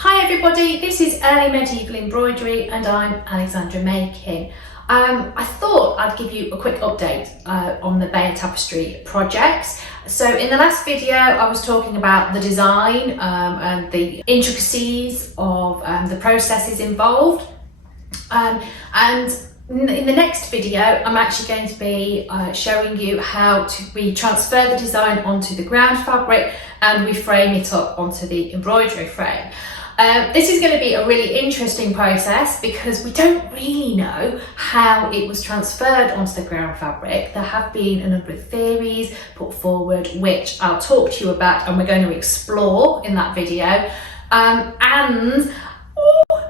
Hi everybody, this is Early Medieval Embroidery and I'm Alexandra Makin. I thought I'd give you a quick update on the Bayeux Tapestry projects. So in the last video I was talking about the design and the intricacies of the processes involved, and in the next video I'm actually going to be showing you how we transfer the design onto the ground fabric and we frame it up onto the embroidery frame. This is going to be a really interesting process because we don't really know how it was transferred onto the ground fabric. There have been a number of theories put forward which I'll talk to you about and we're going to explore in that video. A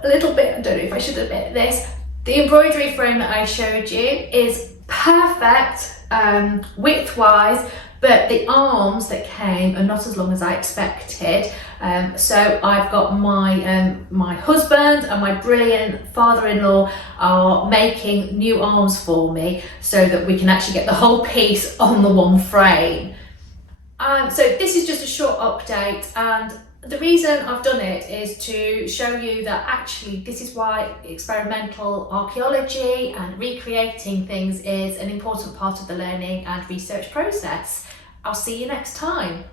little bit, I don't know if I should admit this, the embroidery frame that I showed you is perfect width-wise, but the arms that came are not as long as I expected. So I've got my husband and my brilliant father-in-law are making new arms for me so that we can actually get the whole piece on the one frame. So this is just a short update, and the reason I've done it is to show you that actually this is why experimental archaeology and recreating things is an important part of the learning and research process. I'll see you next time.